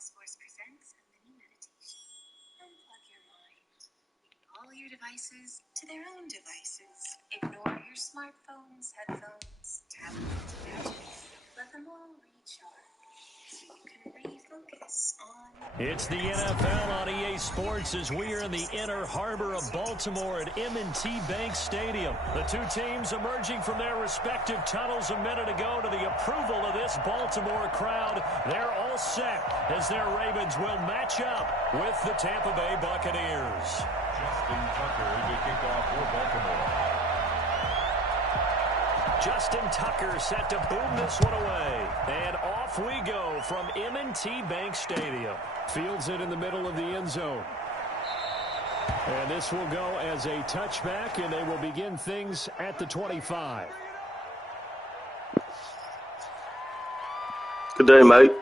Salesforce presents a mini meditation. Unplug your mind. Leave all your devices to their own devices. Ignore your smartphones, headphones, tablets, gadgets. Let them all recharge so you can refocus on... It's the NFL on EA Sports as we are in the inner harbor of Baltimore at M&T Bank Stadium. The two teams emerging from their respective tunnels a minute ago to the approval of this Baltimore crowd. They're all set as their Ravens will match up with the Tampa Bay Buccaneers. Justin Tucker to kick off for Baltimore. Justin Tucker set to boom this one away. And off we go from M&T Bank Stadium. Fields it in the middle of the end zone. And this will go as a touchback, and they will begin things at the 25. Good day, mate.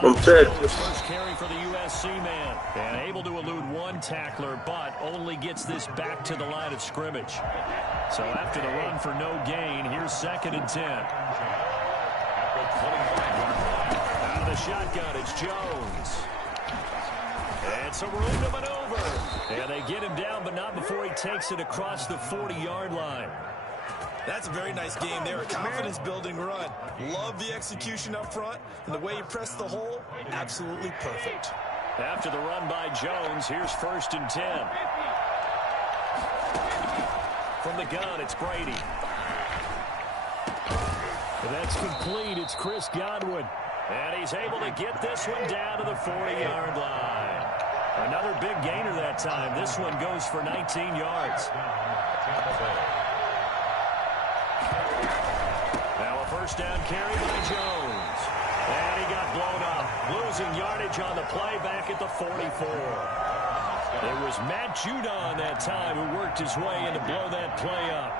From Texas. First carry for the USC man. And able to elude one tackler, but only gets this back to the line of scrimmage. So after the run for no gain, here's 2nd and 10. Out of the shotgun, it's Jones. And some room to maneuver. And they get him down, but not before he takes it across the 40-yard line. That's a very nice game there, a confidence-building run. Love the execution up front, and the way he pressed the hole, absolutely perfect. After the run by Jones, here's 1st and 10. From the gun, it's Brady. That's complete. It's Chris Godwin. And he's able to get this one down to the 40-yard line. Another big gainer that time. This one goes for 19 yards. Now a first down carry by Jones. And he got blown up. Losing yardage on the play back at the 44. It was Matt Judon that time who worked his way in to blow that play up.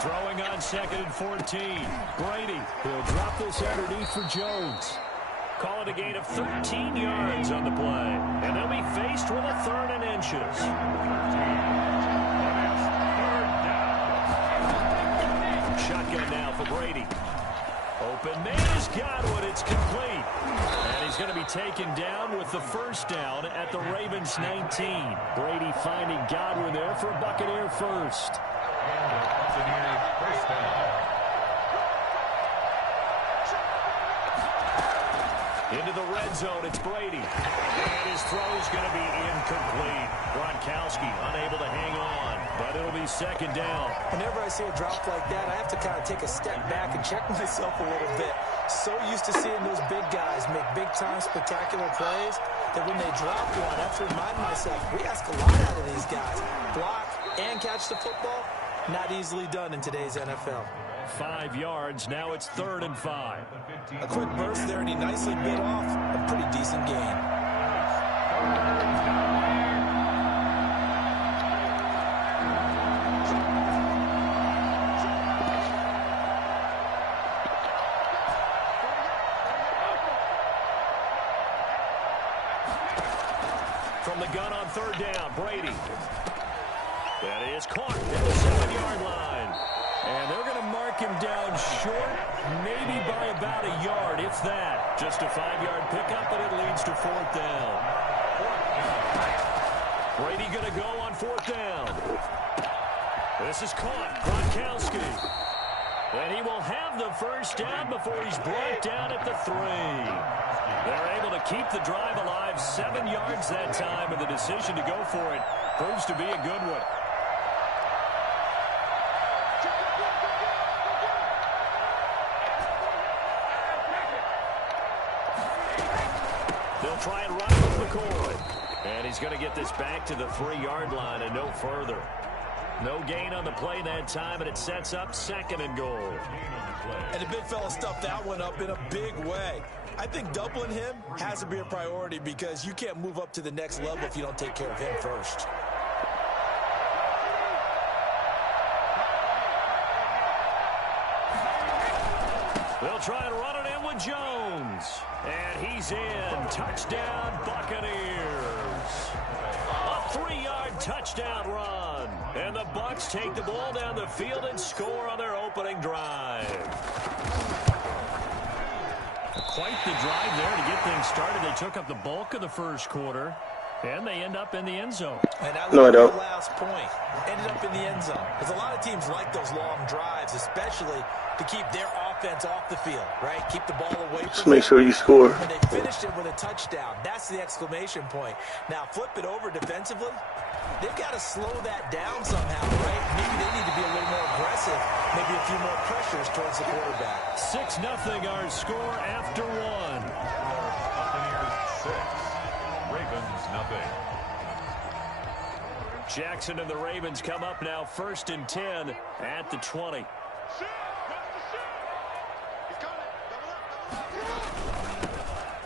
Throwing on 2nd and 14. Brady. He'll drop this underneath for Jones. Call it a gain of 13 yards on the play. And they'll be faced with a 3rd and inches. Shotgun now for Brady. Open man is Godwin. It's complete. And he's going to be taken down with the first down at the Ravens 19. Brady finding Godwin there for Buccaneer first. First down. Into the red zone, it's Brady. And his throw's going to be incomplete. Gronkowski unable to hang on. but it'll be second down. Whenever I see a drop like that, I have to kind of take a step back and check myself a little bit. So used to seeing those big guys make big-time spectacular plays that when they drop one, I have to remind myself, we ask a lot out of these guys. Block and catch the football, not easily done in today's NFL. 5 yards. Now it's 3rd and 5. A quick burst there, and he nicely bit off a pretty decent gain. From the gun on 3rd down, Brady. That is caught at the 7-yard line. And they're going to mark him down short, maybe by about a yard, if that. Just a 5-yard pickup, and it leads to 4th down. Brady going to go on 4th down. This is caught. Gronkowski. And he will have the first down before he's brought down at the 3. They're able to keep the drive alive, 7 yards that time, and the decision to go for it proves to be a good one. They'll try and run with McCoy. And he's going to get this back to the 3-yard line and no further. No gain on the play that time, and it sets up 2nd and goal. And the big fella stuffed that one up in a big way. I think doubling him has to be a priority because you can't move up to the next level if you don't take care of him first. They'll try and run it in with Jones. And he's in. Touchdown, Buccaneers. A 3-yard touchdown run. And the Bucs take the ball down the field and score on their opening drive. Quite the drive there to get things started. They took up the bulk of the first quarter, and they end up in the end zone. And I love the last point. Ended up in the end zone. Because a lot of teams like those long drives, especially to keep their offense off the field, right? Keep the ball away from Just make sure you score. And they finished it with a touchdown. That's the exclamation point. Now, flip it over defensively. They've got to slow that down somehow, right? Maybe they need to be a little more aggressive. Maybe a few more pressures towards the quarterback. 6-0 our score after 1. Buccaneers 6, Ravens 0. Jackson and the Ravens come up now 1st and 10 at the 20.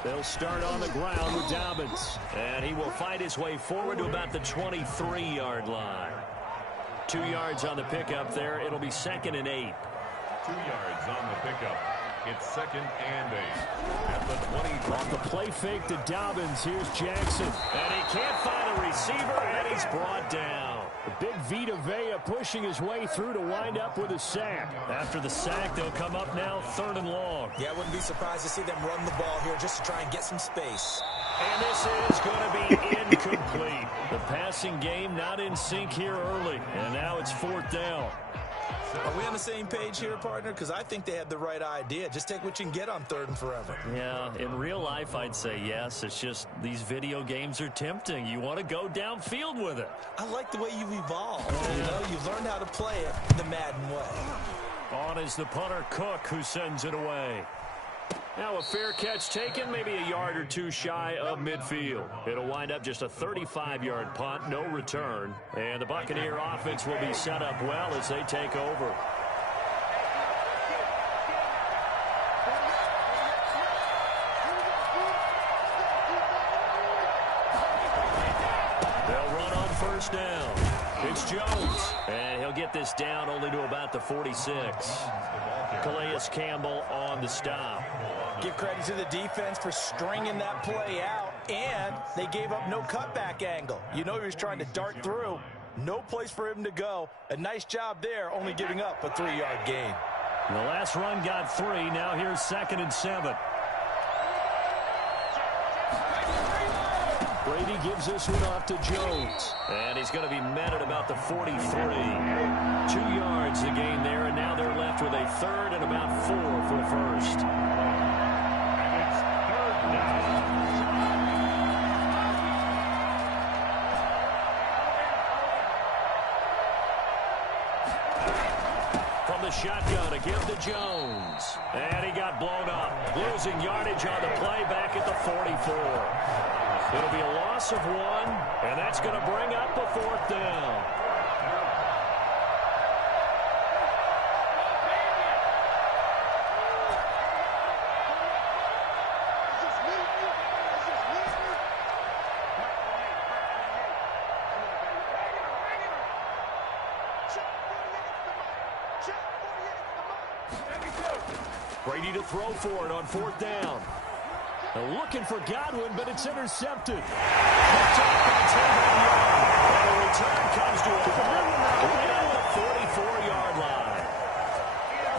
They'll start on the ground with Dobbins. And he will fight his way forward to about the 23-yard line. 2 yards on the pickup there. It'll be 2nd and 8. 2 yards on the pickup. It's 2nd and 8. At the 20. Off the play fake to Dobbins. Here's Jackson. And he can't find a receiver, and he's brought down. The big Vita Vea pushing his way through to wind up with a sack. After the sack, they'll come up now 3rd and long. Yeah, I wouldn't be surprised to see them run the ball here just to try and get some space. And this is going to be incomplete. The passing game not in sync here early, and now it's 4th down. Are we on the same page here, partner? Because I think they had the right idea. Just take what you can get on 3rd and forever. Yeah, in real life, I'd say yes. It's just these video games are tempting. You want to go downfield with it. I like the way you've evolved. You know, you've learned how to play it the Madden way. On is the punter, Cook, who sends it away. Now a fair catch taken, maybe a yard or two shy of midfield. It'll wind up just a 35-yard punt, no return. And the Buccaneer offense will be set up well as they take over. They'll run on 1st down. It's Jones. And he'll get this down only to about the 46. Calais Campbell on the stop. Give credit to the defense for stringing that play out, and they gave up no cutback angle. You know he was trying to dart through. No place for him to go. A nice job there, only giving up a 3-yard gain. The last run got 3. Now here's 2nd and 7. Brady gives this one off to Jones. And he's going to be met at about the 43. 2 yards the gain there, and now they're left with a 3rd and about 4 for a first. From the shotgun to give to Jones. And he got blown up. Losing yardage on the play back at the 44. It'll be a loss of 1, and that's going to bring up a 4th down. Brady to throw for it on 4th down. They're looking for Godwin, but it's intercepted. Picked up by Taylor Young. And the return comes to a halt right at the 44-yard line.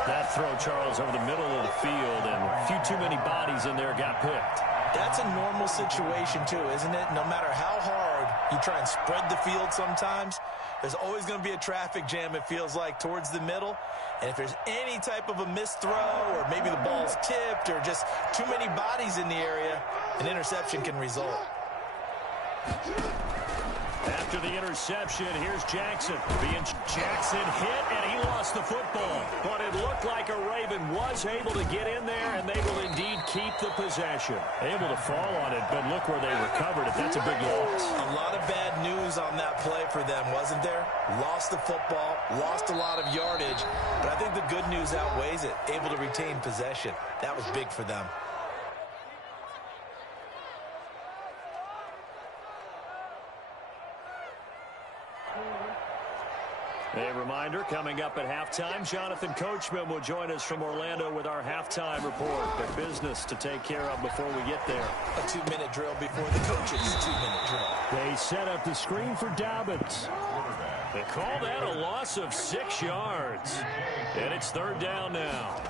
That throw, Charles, over the middle of the field, and a few too many bodies in there got picked. That's a normal situation, too, isn't it? No matter how hard you try and spread the field sometimes, there's always going to be a traffic jam, it feels like, towards the middle. And if there's any type of a missed throw or maybe the ball's tipped or just too many bodies in the area, an interception can result. After the interception, here's Jackson. Jackson hit, and he lost the football. But it looked like a Raven was able to get in there, and they will indeed keep the possession. Able to fall on it, but look where they recovered it. That's a big loss. A lot of bad news on that play for them, wasn't there? Lost the football, lost a lot of yardage, but I think the good news outweighs it. Able to retain possession. That was big for them. A reminder, coming up at halftime, Jonathan Coachman will join us from Orlando with our halftime report. Their business to take care of before we get there. A 2-minute drill before the coach's 2-minute drill. They set up the screen for Dobbins. They call that a loss of 6 yards. And it's 3rd down now.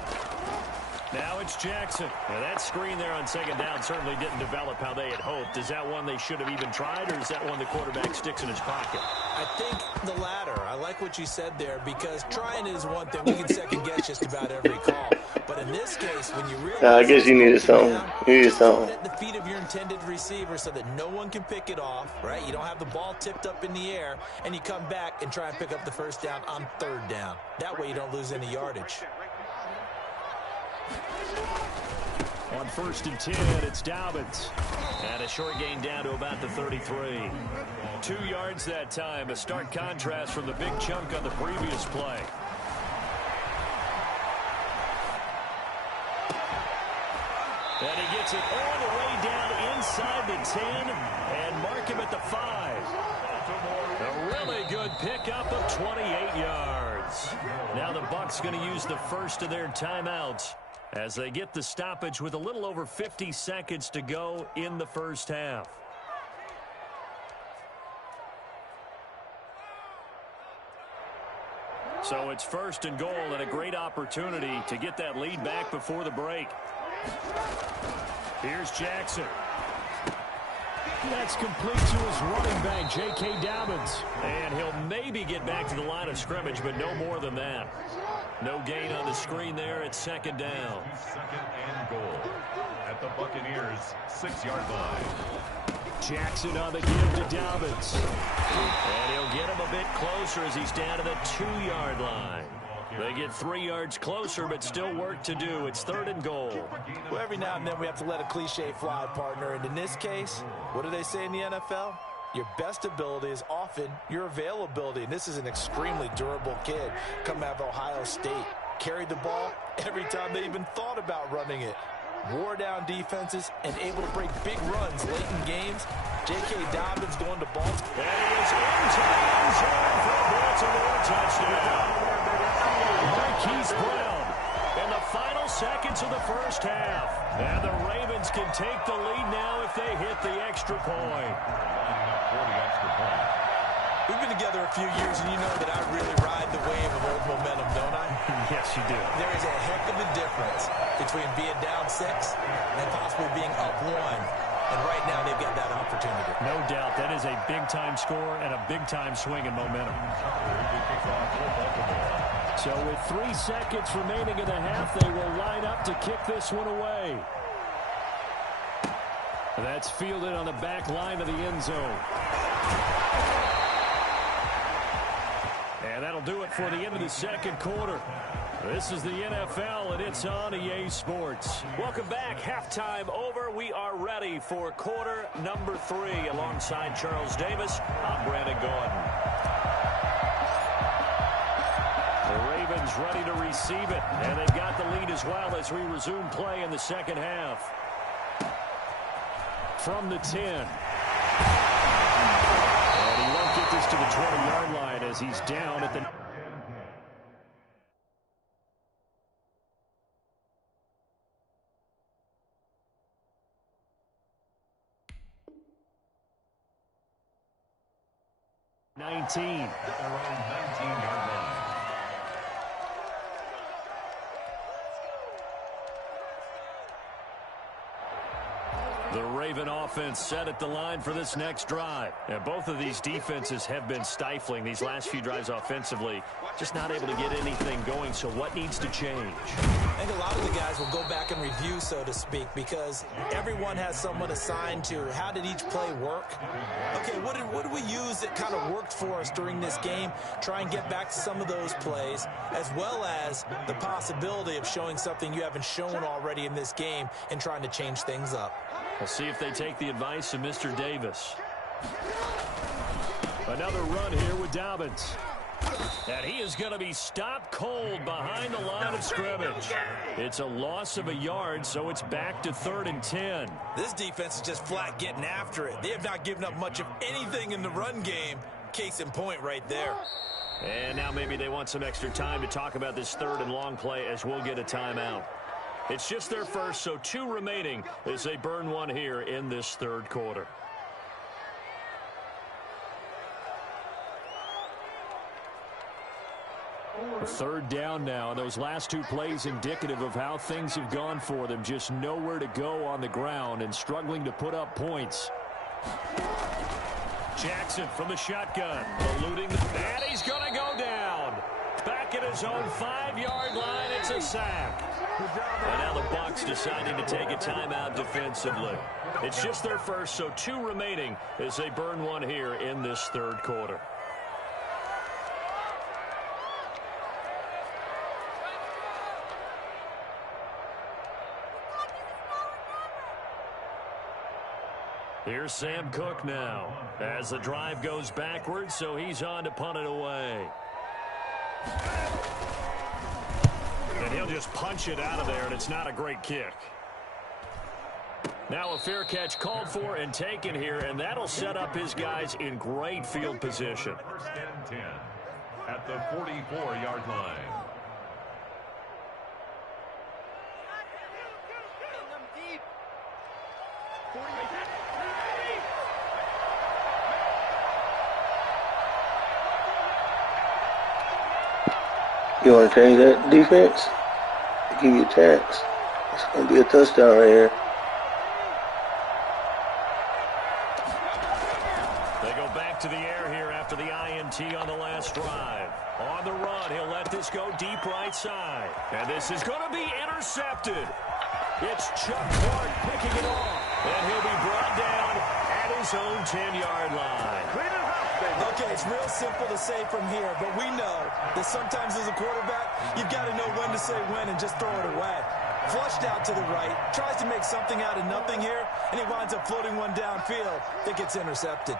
Now it's Jackson. Now that screen there on 2nd down certainly didn't develop how they had hoped. Is that one they should have even tried, or is that one the quarterback sticks in his pocket? I think the latter. I like what you said there, because trying is one thing. We can second-guess just about every call. But in this case, when you realize... I guess you needed something. You needed something. At the feet of your intended receiver so that no one can pick it off, right? You don't have the ball tipped up in the air, and you come back and try and pick up the 1st down on 3rd down. That way you don't lose any yardage. On 1st and 10, it's Dobbins. And a short gain down to about the 33. 2 yards that time, a stark contrast from the big chunk on the previous play. And he gets it all the way down inside the 10 and mark him at the 5. A really good pickup of 28 yards. Now the Bucs going to use the first of their timeouts as they get the stoppage with a little over 50 seconds to go in the 1st half. So it's 1st and goal, and a great opportunity to get that lead back before the break. Here's Jackson. That's complete to his running back, J.K. Dobbins. And he'll maybe get back to the line of scrimmage, but no more than that. No gain on the screen there at 2nd down. 2nd and goal at the Buccaneers' 6-yard line. Jackson on the give to Dobbins. And he'll get him a bit closer as he's down to the 2-yard line. They get 3 yards closer, but still work to do. It's 3rd and goal. Well, every now and then we have to let a cliche fly, partner. And in this case, what do they say in the NFL? Your best ability is often your availability. And this is an extremely durable kid coming out of Ohio State. Carried the ball every time they even thought about running it. Wore down defenses and able to break big runs late in games. J.K. Dobbins going to Baltimore. And he is into the end zone for a Baltimore touchdown. Marquise Brown in the final seconds of the 1st half. And the Ravens can take the lead now if they hit the extra point. We've been together a few years, and you know that I really ride the wave of old momentum, don't I? Yes, you do. There is a heck of a difference between being down 6 and possibly being up 1. And right now, they've got that opportunity. No doubt. That is a big-time score and a big-time swing in momentum. So with 3 seconds remaining in the half, they will line up to kick this one away. That's fielded on the back line of the end zone. And that'll do it for the end of the second quarter. This is the NFL, and it's on EA Sports. Welcome back. Halftime over. We are ready for quarter number 3. Alongside Charles Davis, I'm Brandon Gordon. The Ravens ready to receive it, and they've got the lead as well as we resume play in the second half. From the 10. And he won't get this to the 20-yard line as he's down at the... At their own 19-yard line. The Raven offense set at the line for this next drive. And both of these defenses have been stifling these last few drives offensively. Just not able to get anything going, so what needs to change? I think a lot of the guys will go back and review, so to speak, because everyone has someone assigned to how did each play work. Okay, what did we use that kind of worked for us during this game? Try and get back to some of those plays, as well as the possibility of showing something you haven't shown already in this game and trying to change things up. We'll see if they take the advice of Mr. Davis. Another run here with Dobbins. And he is going to be stopped cold behind the line of scrimmage. It's a loss of a yard, so it's back to 3rd and 10. This defense is just flat getting after it. They have not given up much of anything in the run game. Case in point right there. And now maybe they want some extra time to talk about this 3rd and long play as we'll get a timeout. It's just their first, so 2 remaining as they burn one here in this 3rd quarter. Third down now, and those last 2 plays indicative of how things have gone for them. Just nowhere to go on the ground and struggling to put up points. Jackson from the shotgun, eluding the... And he's going to go down. Back at his own 5-yard line, it's a sack. And now the Bucs deciding to take a timeout defensively. It's just their first, so 2 remaining as they burn one here in this 3rd quarter. Here's Sam Cook now as the drive goes backwards, so he's on to punt it away. And he'll just punch it out of there, and it's not a great kick. Now a fair catch called for and taken here, and that'll set up his guys in great field position. 1st and 10 at the 44-yard line. You want to change that defense? Give you a chance. It's going to be a touchdown right here. They go back to the air here after the INT on the last drive. On the run, he'll let this go deep right side. And this is going to be intercepted. It's Chuck Clark picking it off. And he'll be brought down at his own 10-yard line. Okay, it's real simple to say from here, but we know that sometimes as a quarterback, you've got to know when to say when and just throw it away. Flushed out to the right, tries to make something out of nothing here, and he winds up floating one downfield that gets intercepted.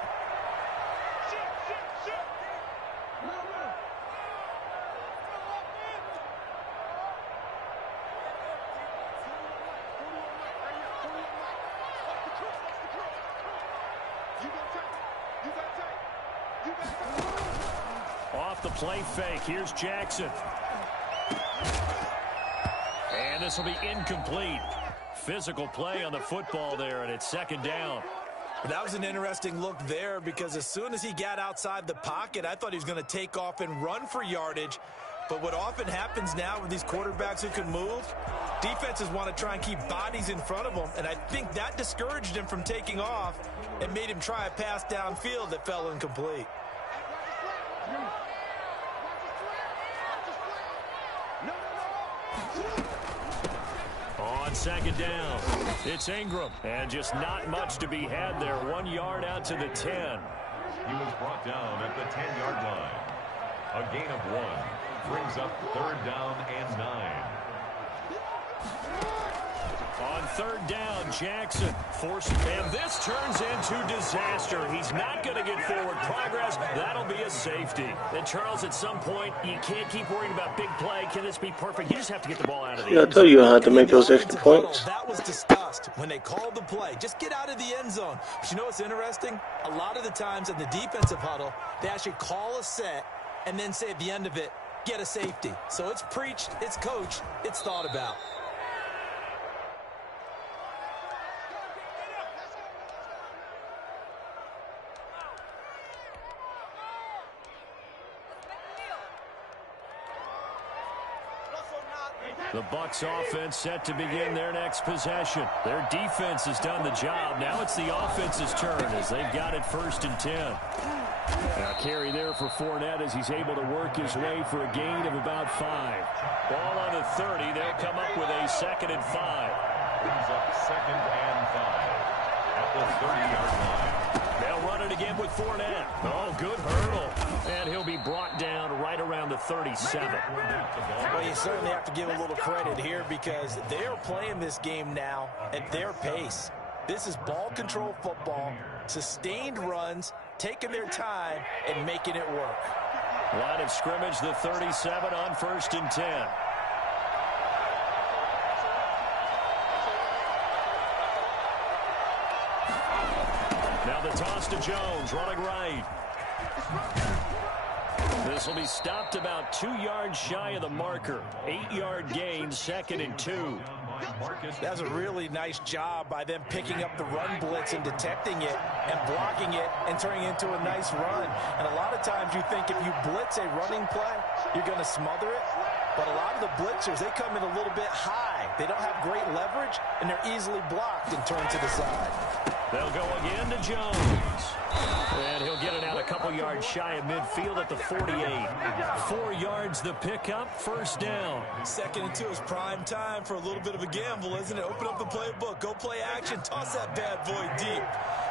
Off the play fake, here's Jackson. And this will be incomplete. Physical play on the football there, and it's 2nd down. That was an interesting look there because as soon as he got outside the pocket, I thought he was going to take off and run for yardage. But what often happens now with these quarterbacks who can move, defenses want to try and keep bodies in front of them, and I think that discouraged him from taking off and made him try a pass downfield that fell incomplete. On 2nd down, it's Ingram, and just not much to be had there. 1 yard out to the 10. He was brought down at the 10-yard line. A gain of 1 brings up 3rd down and 9. On 3rd down, Jackson forced, and this turns into disaster. He's not going to get forward progress. That'll be a safety. And Charles, at some point, you can't keep worrying about big play. Can this be perfect? You just have to get the ball out of the end zone. I tell you how to make those extra points. That was discussed when they called the play. Just get out of the end zone. But you know what's interesting? A lot of the times in the defensive huddle, they actually call a set and then say at the end of it, get a safety. So it's preached, it's coached, it's thought about. The Bucs offense set to begin their next possession. Their defense has done the job. Now it's the offense's turn as they've got it 1st and 10. Now carry there for Fournette as he's able to work his way for a gain of about 5. Ball on the 30. They'll come up with a 2nd and 5. Brings up 2nd and 5 at the 30-yard line. They'll run it again with Fournette. Oh, good hurdle. And he'll be brought down right around the 37. Well, you certainly have to give a little credit here because they're playing this game now at their pace. This is ball control football, sustained runs, taking their time, and making it work. Line of scrimmage, the 37 on 1st and 10. Now the toss to Jones, running right. This will be stopped about 2 yards shy of the marker. 8-yard gain, 2nd and 2. That's a really nice job by them picking up the run blitz and detecting it and blocking it and turning it into a nice run. And a lot of times you think if you blitz a running play, you're going to smother it. But a lot of the blitzers, they come in a little bit high. They don't have great leverage, and they're easily blocked and turned to the side. They'll go again to Jones. And he'll get it out a couple yards shy of midfield at the 48. 4 yards the pickup, 1st down. 2nd and 2 is prime time for a little bit of a gamble, isn't it? Open up the playbook, go play action, toss that bad boy deep.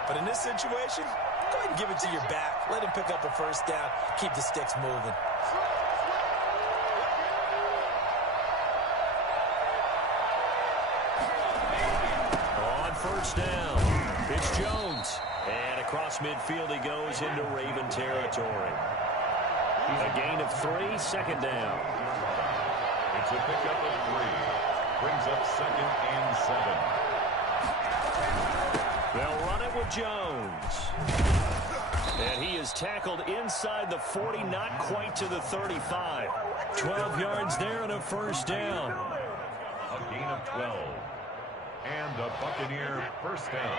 But in this situation, go ahead and give it to your back. Let him pick up a 1st down, keep the sticks moving. On 1st down, it's Jones. And across midfield he goes into Raven territory. A gain of 3, 2nd down. It's a pickup of 3. Brings up 2nd and 7. They'll run it with Jones. And he is tackled inside the 40, not quite to the 35. 12 yards there and a 1st down. A gain of 12. And a Buccaneer 1st down.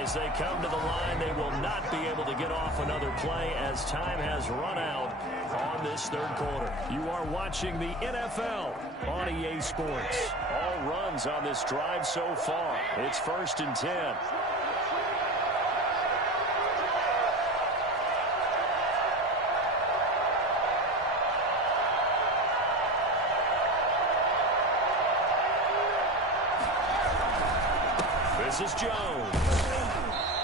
As they come to the line, they will not be able to get off another play as time has run out on this 3rd quarter. You are watching the NFL on EA Sports. All runs on this drive so far. It's 1st and 10. This is Jones.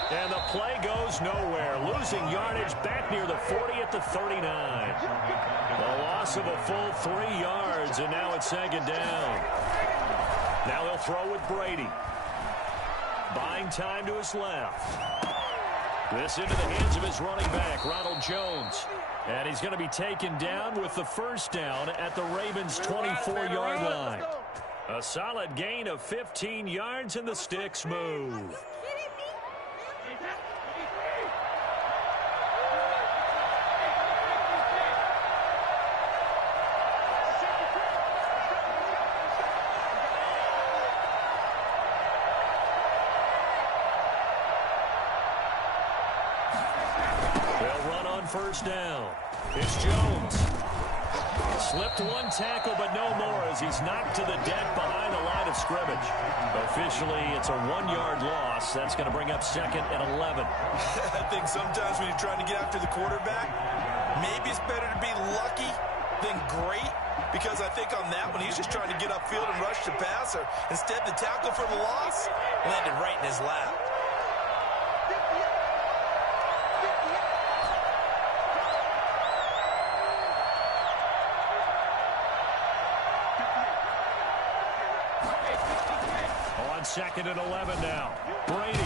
And the play goes nowhere. Losing yardage back near the 40 at the 39. A loss of a full 3 yards, and now it's 2nd down. Now they'll throw with Brady. Buying time to his left. This into the hands of his running back, Ronald Jones. And he's going to be taken down with the 1st down at the Ravens' 24-yard line. A solid gain of 15 yards, and the sticks move. They'll run on 1st down. It's Jones. Slipped one tackle, but no more as he's knocked to the deck behind the line of scrimmage. Officially, it's a 1-yard loss. That's going to bring up 2nd and 11. I think sometimes when you're trying to get after the quarterback, maybe it's better to be lucky than great, because I think on that one, he's just trying to get upfield and rush the passer. Instead, the tackle for the loss landed right in his lap. 2nd and 11 now. Brady.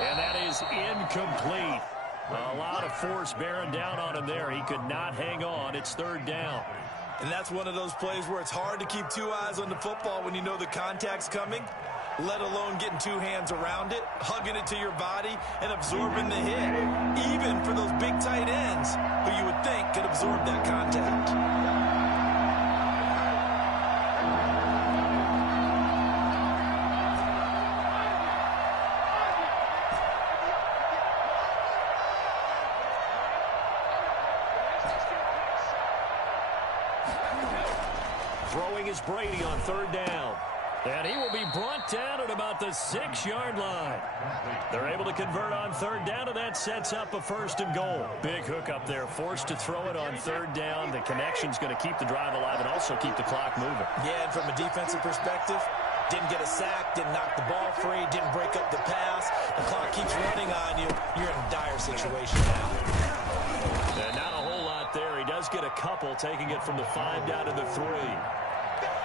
And that is incomplete. A lot of force bearing down on him there. He could not hang on. It's 3rd down. And that's one of those plays where it's hard to keep 2 eyes on the football when you know the contact's coming, let alone getting 2 hands around it, hugging it to your body, and absorbing the hit. Even for those big tight ends who you would think could absorb that contact. Throwing is Brady on 3rd down. And he will be brought down at about the 6-yard line. They're able to convert on 3rd down, and that sets up a 1st and goal. Big hook up there, forced to throw it on 3rd down. The connection's going to keep the drive alive and also keep the clock moving. Yeah, and from a defensive perspective, didn't get a sack, didn't knock the ball free, didn't break up the pass. The clock keeps running on you. You're in a dire situation now. And not a whole lot there. He does get a couple, taking it from the 5 down to the 3.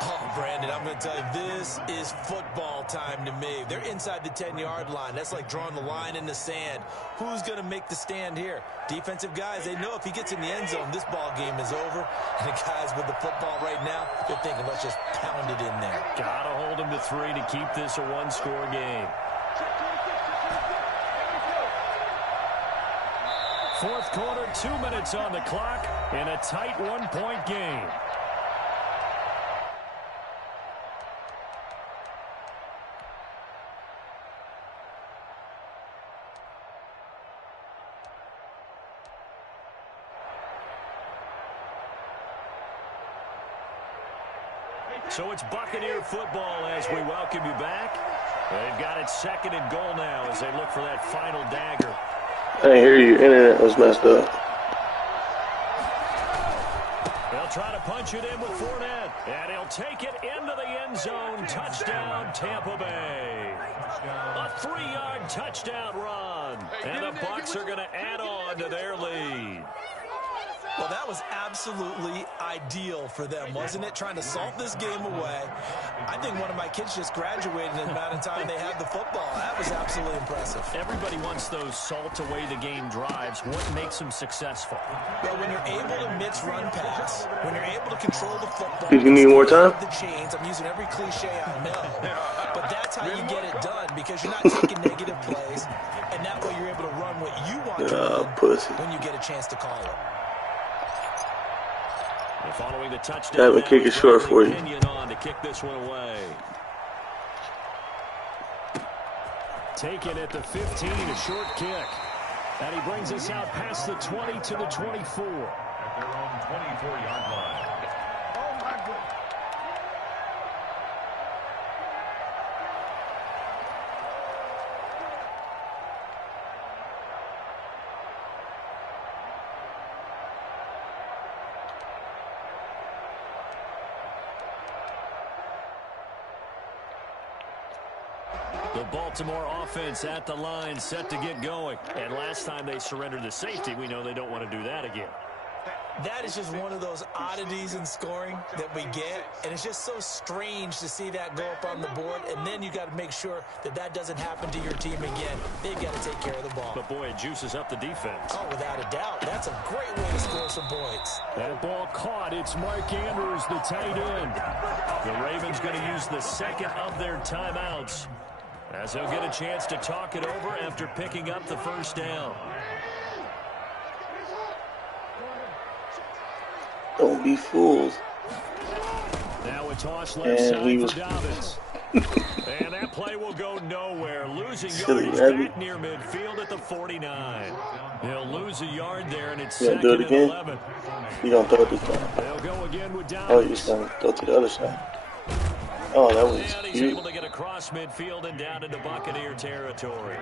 Oh, Brandon, I'm going to tell you, this is football time to me. They're inside the 10-yard line. That's like drawing the line in the sand. Who's going to make the stand here? Defensive guys, they know if he gets in the end zone, this ball game is over. And the guys with the football right now, they're thinking, let's just pound it in there. Got to hold him to 3 to keep this a 1-score game. 4th quarter, 2 minutes on the clock in a tight 1-point game. So it's Buccaneer football as we welcome you back. They've got it 2nd and goal now as they look for that final dagger. I didn't hear you. Internet was messed up. They'll try to punch it in with Fournette. And he'll take it into the end zone. Touchdown, Tampa Bay. A 3-yard touchdown run. And the Bucs are going to add on to their lead. Well, that was absolutely ideal for them, wasn't it? Trying to salt this game away. I think one of my kids just graduated in the amount of time they had the football. That was absolutely impressive. Everybody wants those salt away the game drives. What makes them successful? Well, when you're able to mix run pass, when you're able to control the football. Did you need more time? The chains. I'm using every cliche I know. But that's how you get it done because you're not taking negative plays. And that way you're able to run what you want to run when you get a chance to call it. Following the touchdown, have a kick it short for you. On to kick this one away. Taken at the 15, a short kick. And he brings us out past the 20 to the 24. At their own 24-yard line. Oh, my goodness. The Baltimore offense at the line, set to get going. And last time they surrendered the safety, we know they don't want to do that again. That is just one of those oddities in scoring that we get. And it's just so strange to see that go up on the board. And then you got to make sure that that doesn't happen to your team again. They've got to take care of the ball. But, boy, it juices up the defense. Oh, without a doubt. That's a great way to score some points. That ball caught. It's Mark Andrews, the tight end. The Ravens going to use the second of their timeouts, as they'll get a chance to talk it over after picking up the first down. Don't be fooled. Now a toss left side for Dobbins. And that play will go nowhere. Losing yardage back near midfield at the 49. They'll lose a yard there, and it's 2nd and 11. You don't throw it this time. They'll go again with Dobbins. Oh, you're just going to go to the other side. Oh, that was and he's able to get across midfield and down into Buccaneer territory.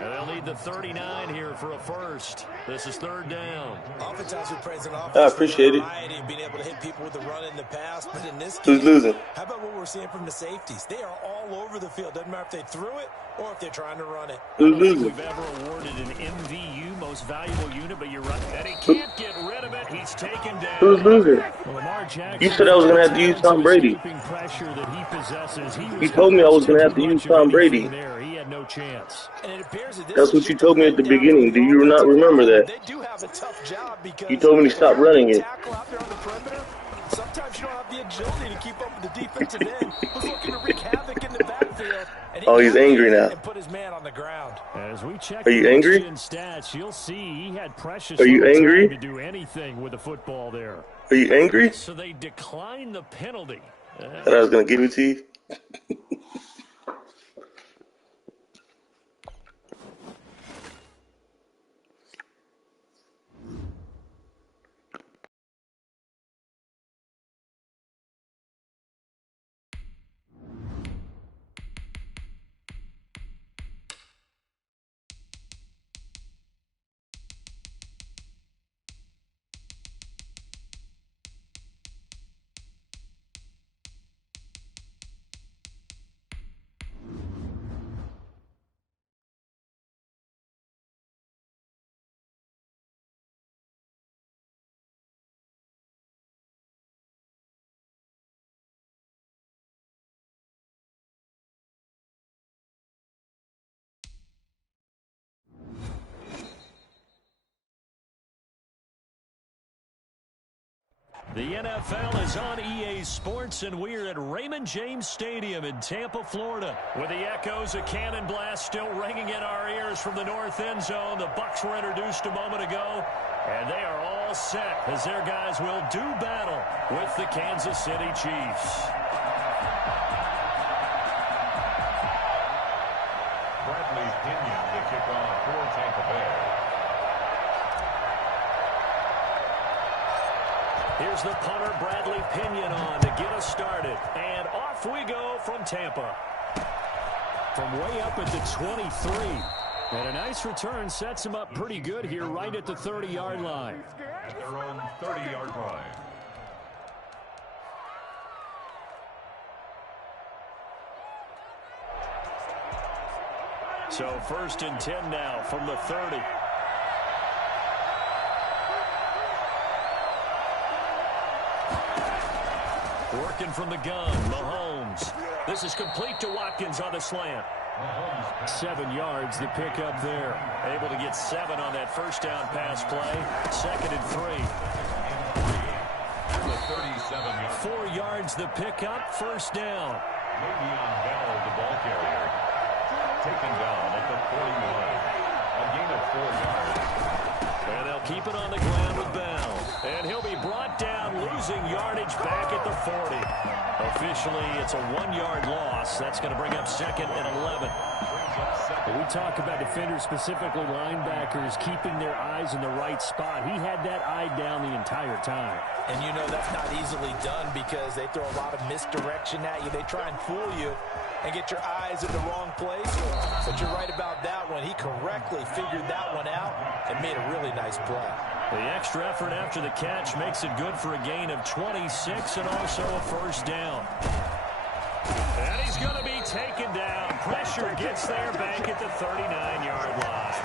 And they'll need the 39 here for a first. This is third down. Oftentimes we praise an offense I appreciate for it. the variety of being able to hit people with the run in the past, but in this Who's game, losing? how about what we're seeing from the safeties? They are all over the field. Doesn't matter if they threw it or if they're trying to run it. I don't think we've ever awarded an MVU, most valuable unit, but you're right. And he can't get rid of it. He's taken down. Who's losing? Well, Lamar Jackson, You said I was going to have to use Tom Brady. Pressure that he possesses. You told me I was going to have to use Tom Brady. There. He had no chance. And it appears that That's what you told me at the beginning. Do you not remember that? They do have a tough job because You told me to stop running it. tackle out there on the perimeter. Sometimes you don't have the agility to keep up with the defensive end who's looking to wreak havoc in the backfield. And Oh, he's angry now. And put his man on the ground. As we check Are you angry? stats, you'll see he had precious Are you little angry? time to do anything with the football there. Are you angry? So they declined the penalty. That I was going to give it to you? The NFL is on EA Sports, and we're at Raymond James Stadium in Tampa, Florida. With the echoes of cannon blast still ringing in our ears from the north end zone, the Bucs were introduced a moment ago, and they are all set as their guys will do battle with the Kansas City Chiefs. Bradley Pinion to kick off for Tampa Bay. Here's the punter, Bradley Pinion, on to get us started. And off we go from Tampa. From way up at the 23. And a nice return sets him up pretty good here right at the 30-yard line. At their own 30-yard line. So 1st and 10 now from the 30. Working from the gun, Mahomes. This is complete to Watkins on the slant. 7 yards, the pickup there. Able to get 7 on that first down pass play. 2nd and 3. 4 yards, the pickup. First down. Le'Veon Bell, the ball carrier. Taken down at the 41. A gain of 4 yards. And they'll keep it on the ground with Bell. And he'll be brought down, losing yardage back at the 40. Officially, it's a 1-yard loss. That's going to bring up 2nd and 11. We talk about defenders, specifically linebackers, keeping their eyes in the right spot. He had that eye down the entire time. And you know that's not easily done because they throw a lot of misdirection at you. They try and fool you and get your eyes in the wrong place. But you're right about that one. He correctly figured that one out and made a really nice play. The extra effort after the catch makes it good for a gain of 26 and also a first down. And he's going to be taken down. Pressure gets there back at the 39-yard line.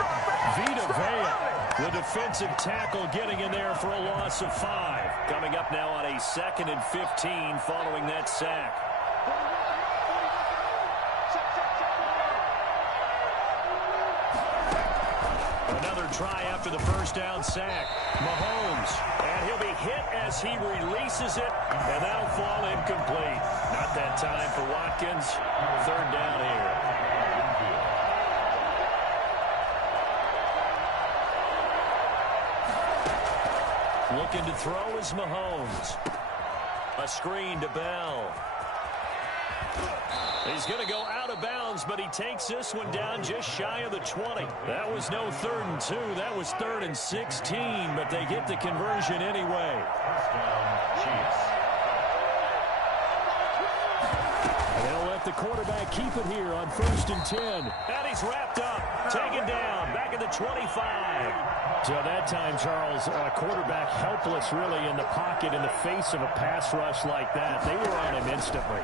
Vita Vea, the defensive tackle, getting in there for a loss of 5. Coming up now on a 2nd and 15 following that sack. Another try after the first down sack. Mahomes, and he'll be hit as he releases it, and that'll fall incomplete. Not that time for Watkins. 3rd down here. Looking to throw is Mahomes. A screen to Bell. He's going to go out of bounds, but he takes this one down just shy of the 20. That was no 3rd and 2. That was 3rd and 16, but they get the conversion anyway. And they'll let the quarterback keep it here on 1st and 10. And he's wrapped up. Taken down, back at the 25. So that time, Charles, a quarterback helpless really in the pocket in the face of a pass rush like that. They were on him instantly.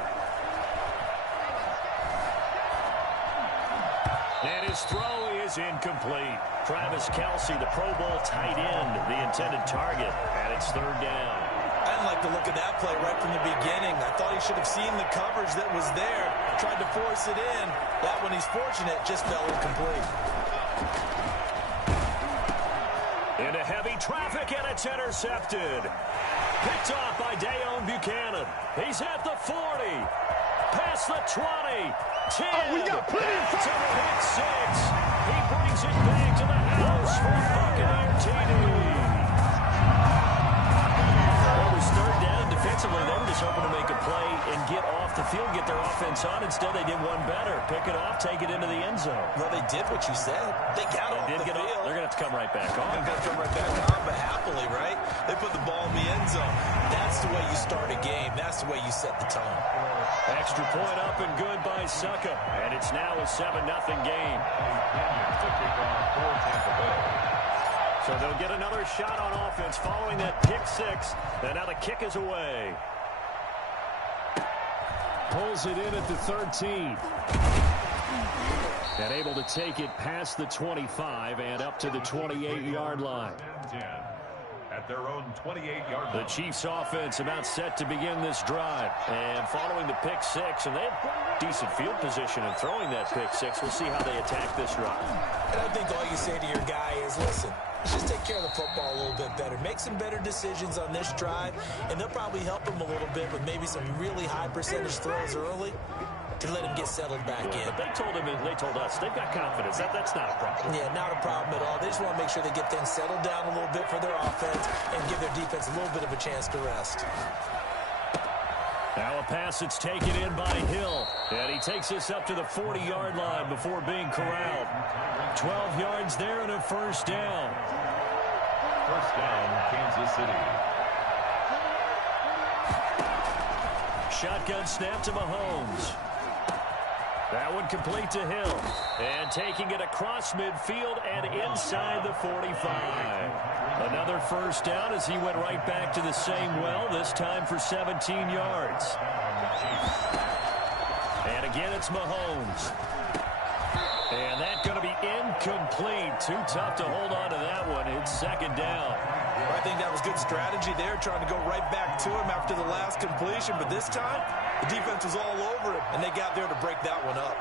And his throw is incomplete. Travis Kelce, the Pro Bowl tight end, the intended target, and it's third down. I didn't like the look of that play right from the beginning. I thought he should have seen the coverage that was there, tried to force it in. That one, he's fortunate, just fell incomplete. Into heavy traffic, and it's intercepted. Picked off by Dayon Buchanan. He's at the 40. Past the 20. 10. Oh, we got plenty of time. To the pick 6. He brings it back to the house for a Buccaneer TD. Well, it was third down. Defensively, they were just hoping to make a play and get off the field, get their offense on. Instead, they did one better. Pick it off, take it into the end zone. Well, they did what you said. They got off the field. They're going to have to come right back on. They're going to come right back on, but happily, right? They put the ball in the end zone. That's the way you start a game. That's the way you set the tone. Extra point up and good by Succa. And it's now a 7-0 game. So they'll get another shot on offense following that pick 6. And now the kick is away. Pulls it in at the 13. And able to take it past the 25 and up to the 28-yard line. At their own 28-yard The line. Chiefs offense about set to begin this drive. And following the pick 6, and they have decent field position in throwing that pick 6. We'll see how they attack this drive. And I think all you say to your guy is, listen, let's just take care of the football a little bit better. Make some better decisions on this drive, and they'll probably help him a little bit with maybe some really high percentage throws early to let him get settled back in. But they told him, and they told us, they've got confidence. That's not a problem. Yeah, not a problem at all. They just want to make sure they get things settled down a little bit for their offense and give their defense a little bit of a chance to rest. Now a pass that's taken in by Hill. And he takes us up to the 40-yard line before being corralled. 12 yards there and a first down. First down, Kansas City. Shotgun snap to Mahomes. That one complete to Hill. And taking it across midfield and inside the 45. Another first down as he went right back to the same well, this time for 17 yards. And again, it's Mahomes. And that's going to be incomplete. Too tough to hold on to that one. It's second down. I think that was good strategy there, trying to go right back to him after the last completion. But this time, the defense was all over him, and they got there to break that one up.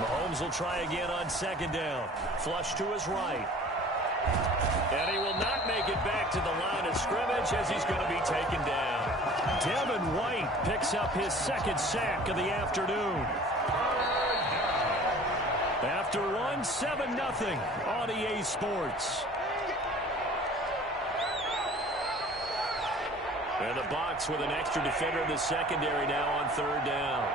Mahomes will try again on second down. Flush to his right. And he will not make it back to the line of scrimmage as he's going to be taken down. Devin White picks up his second sack of the afternoon. After one, 7-0 on EA Sports. And the Bucs with an extra defender in the secondary now on third down.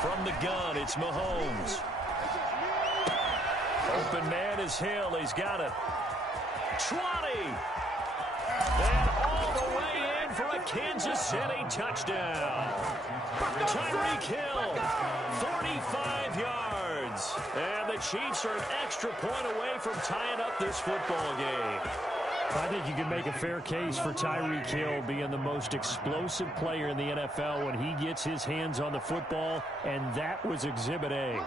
From the gun, it's Mahomes. Open man is Hill. He's got it. 20. And all the way in for a Kansas City touchdown. Tyreek Hill, 45 yards. And the Chiefs are an extra point away from tying up this football game. I think you can make a fair case for Tyreek Hill being the most explosive player in the NFL when he gets his hands on the football, and that was Exhibit A.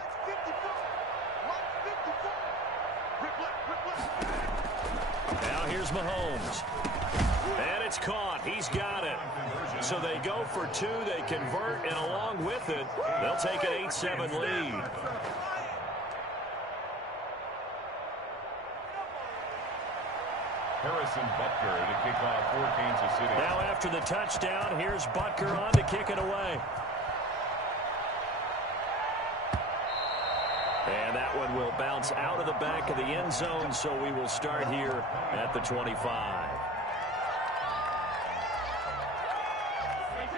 Now here's Mahomes. And it's caught. He's got it. So they go for two. They convert, and along with it, they'll take an 8-7 lead. Harrison Butker to kick off for Kansas City. Now after the touchdown, here's Butker on to kick it away. And that one will bounce out of the back of the end zone, so we will start here at the 25.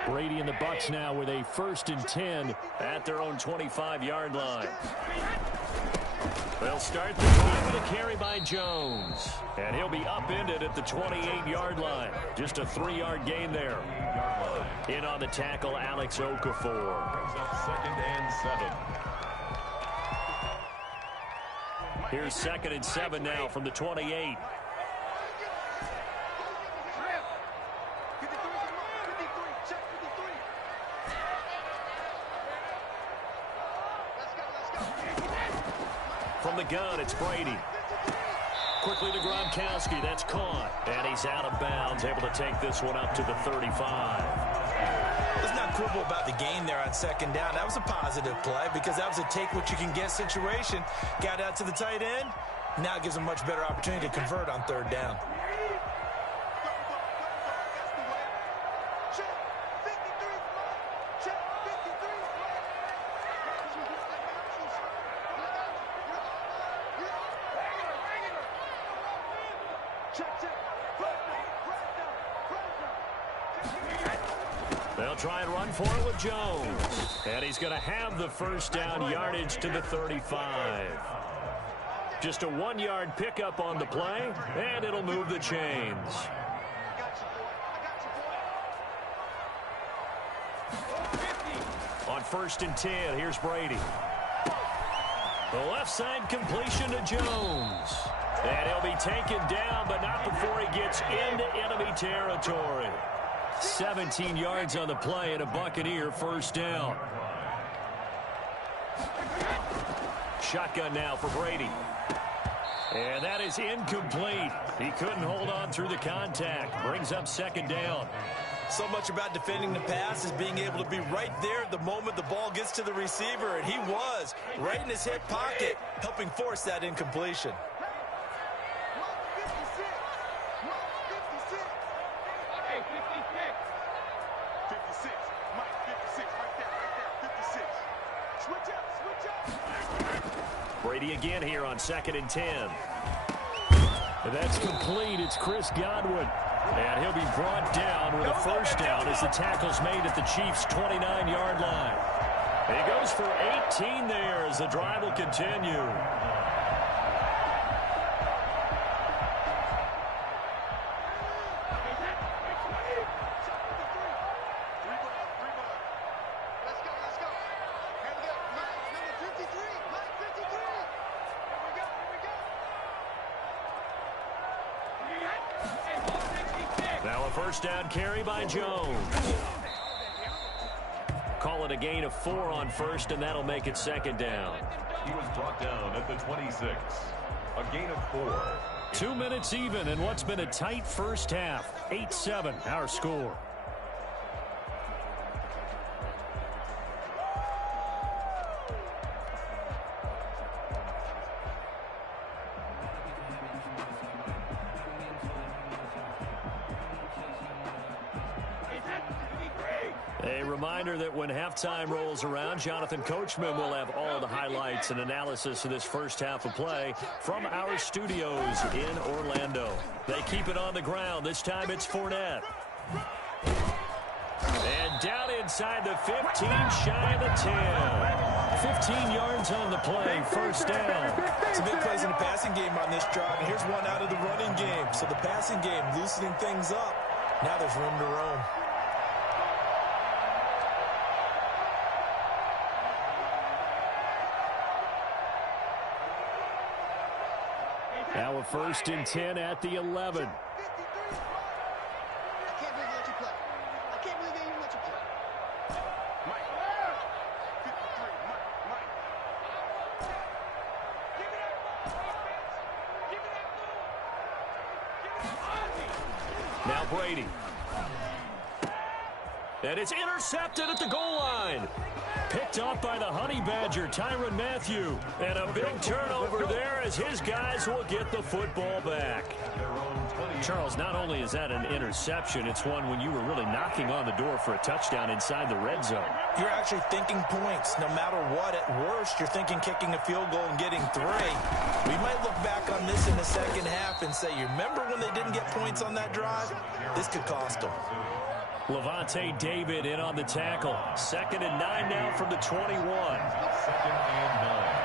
Brady and the Bucs now with a 1st and 10 at their own 25-yard line. They'll start the drive with a carry by Jones. And he'll be upended at the 28-yard line. Just a 3-yard gain there. In on the tackle, Alex Okafor. Second and 7. Here's 2nd and 7 now from the 28. From the gun, it's Brady. Quickly to Gronkowski. That's caught. And he's out of bounds, able to take this one up to the 35. Let's not quibble about the gain there on 2nd down. That was a positive play because that was a take-what-you-can-get situation. Got out to the tight end. Now it gives him a much better opportunity to convert on 3rd down. They'll try and run for it with Jones. And he's going to have the 1st down yardage to the 35. Just a 1-yard pickup on the play, and it'll move the chains. On 1st and 10, here's Brady. The left side completion to Jones. And he'll be taken down, but not before he gets into enemy territory. 17 yards on the play and a Buccaneer 1st down. Shotgun now for Brady. And that is incomplete. He couldn't hold on through the contact. Brings up 2nd down. So much about defending the pass is being able to be right there at the moment the ball gets to the receiver, and he was right in his hip pocket, helping force that incompletion. Brady again here on 2nd and 10. And that's complete. It's Chris Godwin. And he'll be brought down with a 1st down as the tackle's made at the Chiefs' 29-yard line. He goes for 18 there as the drive will continue. Now a 1st down carry by Jones. Call it a gain of 4 on 1st, and that'll make it 2nd down. He was brought down at the 26. A gain of 4. 2 minutes even in what's been a tight first half. 8-7, our score. A reminder that when halftime rolls around, Jonathan Coachman will have all the highlights and analysis of this first half of play from our studios in Orlando. They keep it on the ground. This time it's Fournette. And down inside the 15, shy of the 10. 15 yards on the play, 1st down. Some big plays in the passing game on this drive, and here's one out of the running game. So the passing game loosening things up. Now there's room to roam. Now a 1st and 10 at the 11. Now Brady. And it's intercepted at the goal line. Picked off by the Honey Badger, Tyrann Mathieu. And a big turnover there as his guys will get the football back. Charles, not only is that an interception, it's one when you were really knocking on the door for a touchdown inside the red zone. You're actually thinking points. No matter what, at worst, you're thinking kicking a field goal and getting 3. We might look back on this in the second half and say, you remember when they didn't get points on that drive? This could cost them. Levante David in on the tackle. 2nd and 9 now from the 21. 2nd and 9.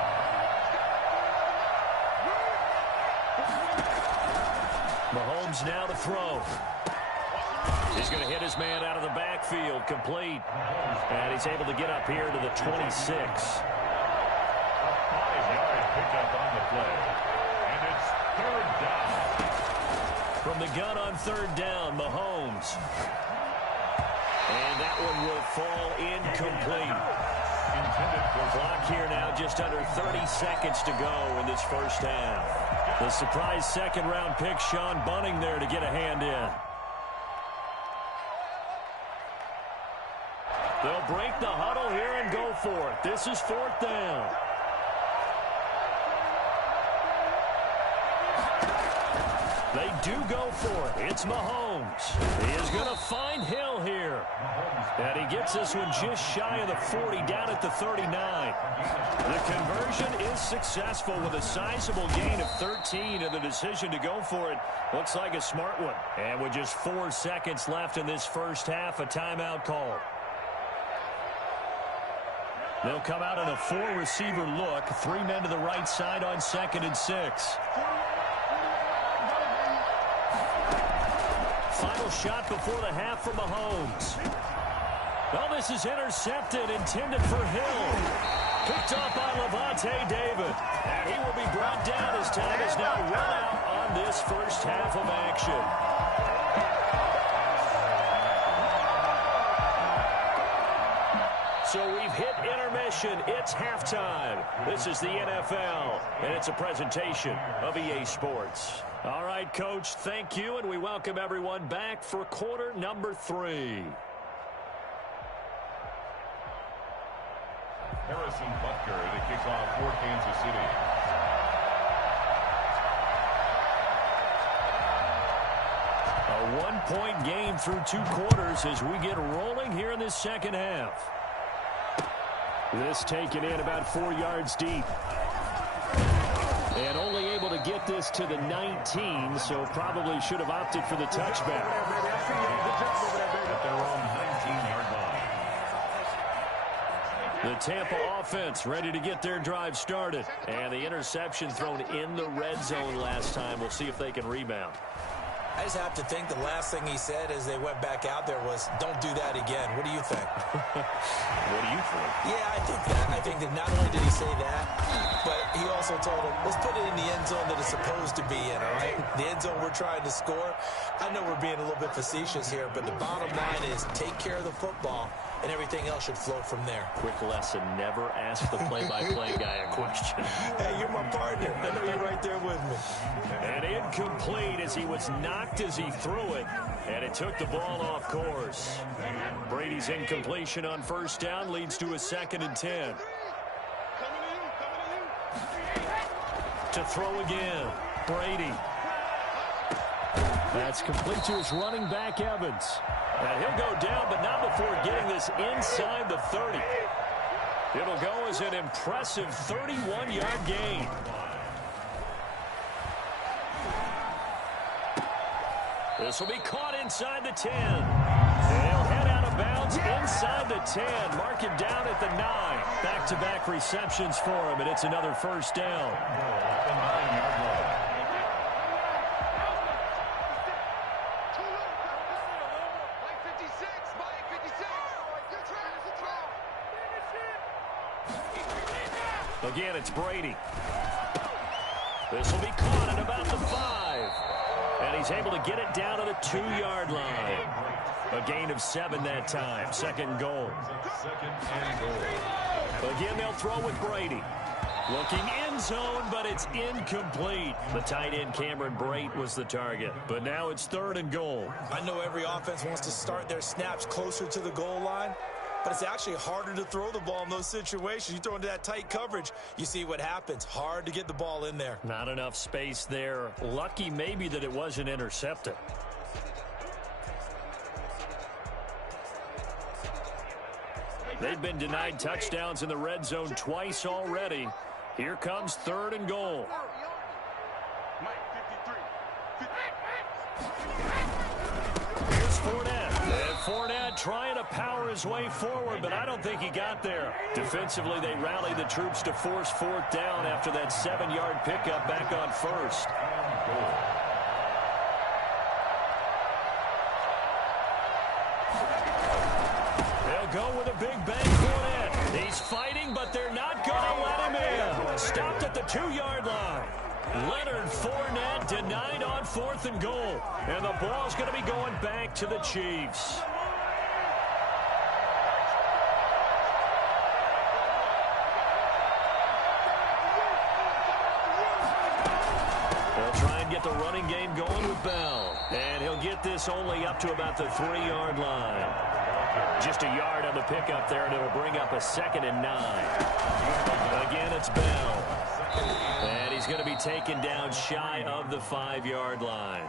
Mahomes now to throw. He's going to hit his man out of the backfield, complete. And he's able to get up here to the 26. 5-yard pickup on the play. And it's third down. From the gun on third down, Mahomes. And that one will fall incomplete. Clock here now, just under 30 seconds to go in this first half. The surprise second-round pick, Sean Bunting, there to get a hand in. They'll break the huddle here and go for it. This is fourth down. They do go for it. It's Mahomes. He is going to find Hill here. And he gets this one just shy of the 40, down at the 39. The conversion is successful with a sizable gain of 13, and the decision to go for it looks like a smart one. And with just 4 seconds left in this first half, a timeout call. They'll come out in a 4-receiver look. 3 men to the right side on 2nd and 6. Final shot before the half from Mahomes. Oh, this is intercepted, intended for Hill. Picked off by Levante David. And he will be brought down as time is now run out on this first half of action. So we've hit intermission. It's halftime. This is the NFL, and it's a presentation of EA Sports. All right, Coach, thank you, and we welcome everyone back for quarter number 3. Harrison Butker to kick off for Kansas City. A 1-point game through 2 quarters as we get rolling here in this second half. This taken in about 4 yards deep. And only able to get this to the 19, so probably should have opted for the touchback. At their own 19-yard line. The Tampa offense ready to get their drive started. And the interception thrown in the red zone last time. We'll see if they can rebound. I just have to think the last thing he said as they went back out there was, don't do that again. What do you think? What do you think? Yeah, I think that. I think that not only did he say that, but he also told him, let's put it in the end zone that it's supposed to be in, all right? The end zone we're trying to score. I know we're being a little bit facetious here, but the bottom line is take care of the football, and everything else should flow from there. Quick lesson, never ask the play-by-play guy a question. Hey, you're my partner. I know you're right there with me. And incomplete as he was knocked as he threw it, and it took the ball off course. Brady's incompletion on first down leads to a 2nd and 10. To throw again, Brady. That's complete to his running back, Evans. And he'll go down, but not before getting this inside the 30. It'll go as an impressive 31-yard gain. This will be caught inside the 10. And he'll head out of bounds inside the 10. Mark him down at the 9. Back-to-back receptions for him, and it's another first down. At the 9-yard line. Again, it's Brady. This will be caught at about the 5. And he's able to get it down to the 2-yard line. A gain of 7 that time. 2nd and goal. 2nd and goal. Again, they'll throw with Brady. Looking end zone, but it's incomplete. The tight end, Cameron Brate, was the target. But now it's 3rd and goal. I know every offense wants to start their snaps closer to the goal line, but it's actually harder to throw the ball in those situations. You throw into that tight coverage, you see what happens. Hard to get the ball in there. Not enough space there. Lucky maybe that it wasn't intercepted. They've been denied touchdowns in the red zone twice already. Here comes 3rd and goal. Here's Fournette. And Fournette trying to power his way forward, but I don't think he got there. Defensively, they rallied the troops to force 4th down after that 7-yard pickup back on 1st. go with a big bang for it. He's fighting, but they're not going to let him in. Stopped at the 2-yard line. Leonard Fournette denied on 4th and goal. And the ball's going to be going back to the Chiefs. They'll try and get the running game going with Bell. And he'll get this only up to about the 3-yard line. Just a yard on the pickup there, and it'll bring up a 2nd and 9. Again, it's Bell. And he's going to be taken down shy of the 5-yard line.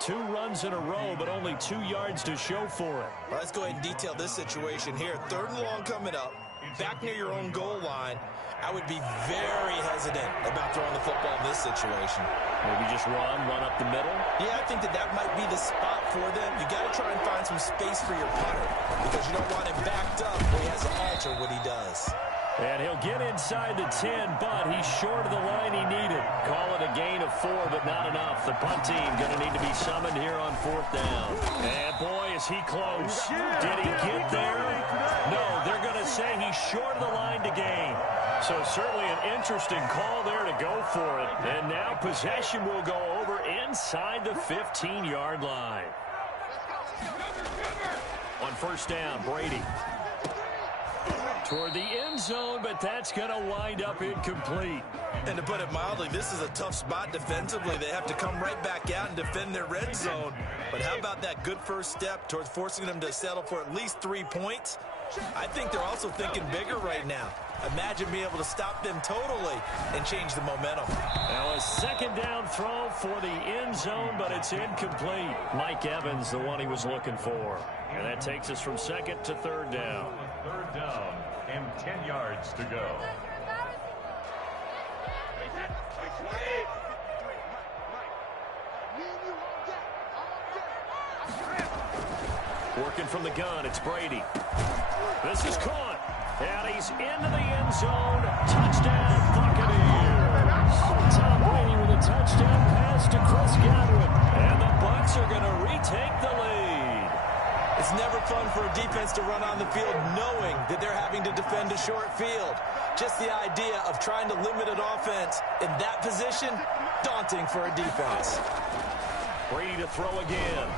2 runs in a row, but only 2 yards to show for it. Well, let's go ahead and detail this situation here. 3rd and long coming up, back near your own goal line. I would be very hesitant about throwing the football in this situation. Maybe just run up the middle? Yeah, I think that might be the spot for them. You got to try and find some space for your punter because you don't want him backed up where he has to alter what he does. And he'll get inside the 10, but he's short of the line he needed. Call it a gain of 4, but not enough. The punt team going to need to be summoned here on 4th down. And boy, is he close. Did he get there? No, they're going to say he's short of the line to gain. So certainly an interesting call there to go for it. And now possession will go over inside the 15-yard line. On 1st down, Brady. Toward the end zone, but that's going to wind up incomplete. And to put it mildly, this is a tough spot defensively. They have to come right back out and defend their red zone. But how about that good first step towards forcing them to settle for at least 3 points? I think they're also thinking bigger right now. Imagine being able to stop them totally and change the momentum. Now a 2nd down throw for the end zone, but it's incomplete. Mike Evans, the one he was looking for. And that takes us from 2nd to 3rd down. 3rd down and 10 yards to go. Working from the gun, it's Brady. This is caught. And he's into the end zone. Touchdown, Buccaneers. Tom Brady with a touchdown pass to Chris Godwin. And the Bucs are going to retake the lead. It's never fun for a defense to run on the field knowing that they're having to defend a short field. Just the idea of trying to limit an offense in that position, daunting for a defense. Brady to throw again.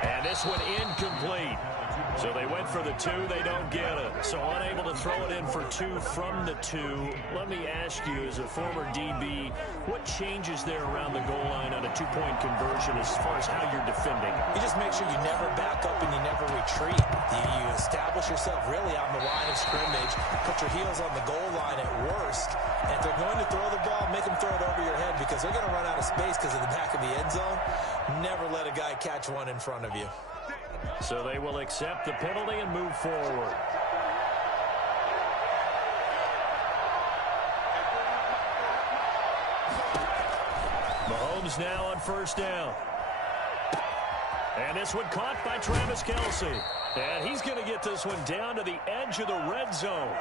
And this one incomplete. So they went for the 2, they don't get it. So unable to throw it in for 2 from the 2. Let me ask you, as a former DB, what changes there around the goal line on a 2-point conversion as far as how you're defending? You just make sure you never back up and you never retreat. You establish yourself really on the line of scrimmage, put your heels on the goal line at worst. And if they're going to throw the ball, make them throw it over your head because they're going to run out of space because of the back of the end zone. Never let a guy catch one in front of you. So they will accept the penalty and move forward. Mahomes now on 1st down. And this one caught by Travis Kelce. And he's going to get this one down to the edge of the red zone.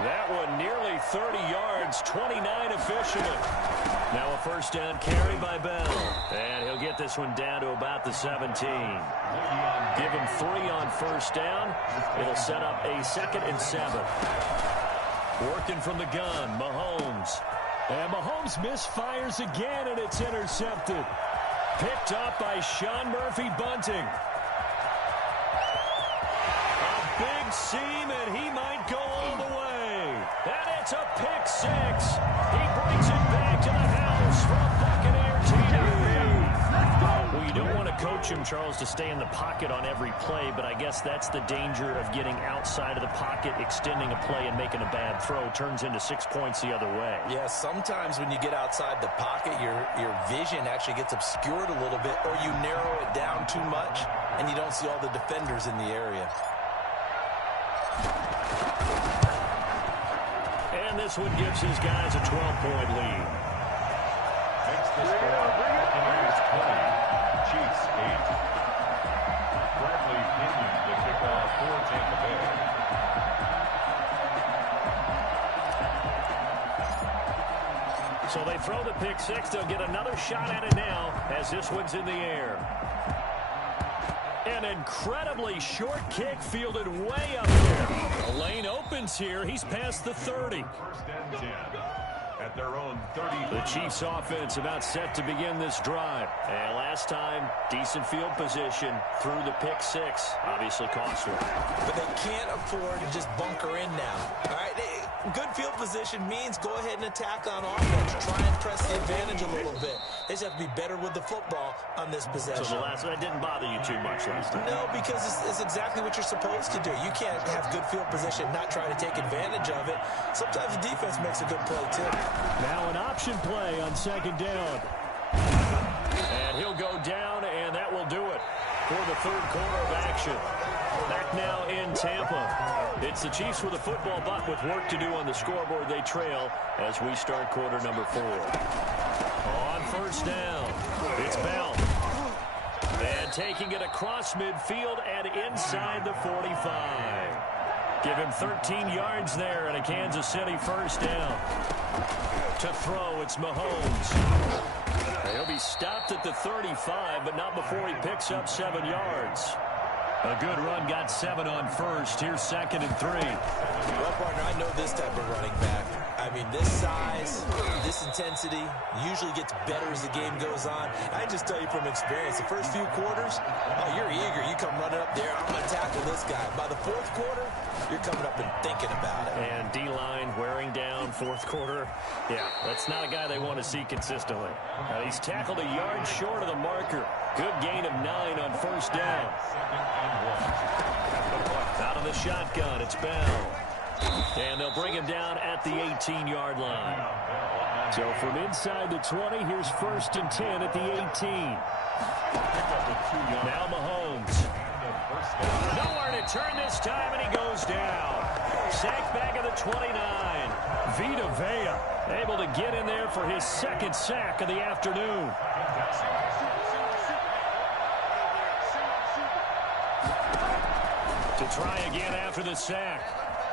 That one nearly 30 yards, 29 officially. Now a 1st down carry by Bell. And he'll get this one down to about the 17. Give him 3 on 1st down. It'll set up a 2nd and 7. Working from the gun, Mahomes. And Mahomes misfires again, and it's intercepted. Picked up by Sean Murphy-Bunting. A big seam, and he might go all the way. And it's a pick 6. He brings it back to the house from Buccaneer TV. Well, you don't want to coach him, Charles, to stay in the pocket on every play, but I guess that's the danger of getting outside of the pocket, extending a play, and making a bad throw. Turns into 6 points the other way. Yeah, sometimes when you get outside the pocket, your vision actually gets obscured a little bit, or you narrow it down too much, and you don't see all the defenders in the area. And this one gives his guys a 12-point lead. Makes the score Buccaneers 20, Chiefs 8. Bradley Pinion to kick off for Tampa Bay. So they throw the pick 6. They'll get another shot at it now as this one's in the air. An incredibly short kick fielded way up there. The lane opens here. He's past the 30. First and 10 at their own 30. The Chiefs offense about set to begin this drive. And last time, decent field position through the pick six. Obviously costly. But they can't afford to just bunker in now. All right, good field position means go ahead and attack on offense. Try and press the advantage a little bit. They just have to be better with the football on this possession. So that didn't bother you too much last time? No, because it's exactly what you're supposed to do. You can't have good field position, not try to take advantage of it. Sometimes the defense makes a good play, too. Now an option play on second down. And he'll go down, and that will do it for the third quarter of action. Back now in Tampa. It's the Chiefs with a football, but with work to do on the scoreboard. They trail as we start quarter number 4. On first down, it's Bell. And taking it across midfield and inside the 45. Give him 13 yards there and a Kansas City first down. To throw, it's Mahomes. He'll be stopped at the 35, but not before he picks up 7 yards. A good run, got 7 on first. Here's second and 3. Well, partner, I know this type of running back. I mean, this size, this intensity usually gets better as the game goes on. I just tell you from experience, the first few quarters, oh, you're eager. You come running up there, I'm going to tackle this guy. By the fourth quarter, you're coming up and thinking about it. And D-line wearing down fourth quarter. Yeah, that's not a guy they want to see consistently. He's tackled a yard short of the marker. Good gain of 9 on first down. Out of the shotgun, it's Bell. And they'll bring him down at the 18-yard line. So from inside the 20, here's first and 10 at the 18. Now Mahomes. Nowhere to turn this time, and he goes down. Sacked back at the 29. Vita Vea able to get in there for his second sack of the afternoon. To try again after the sack.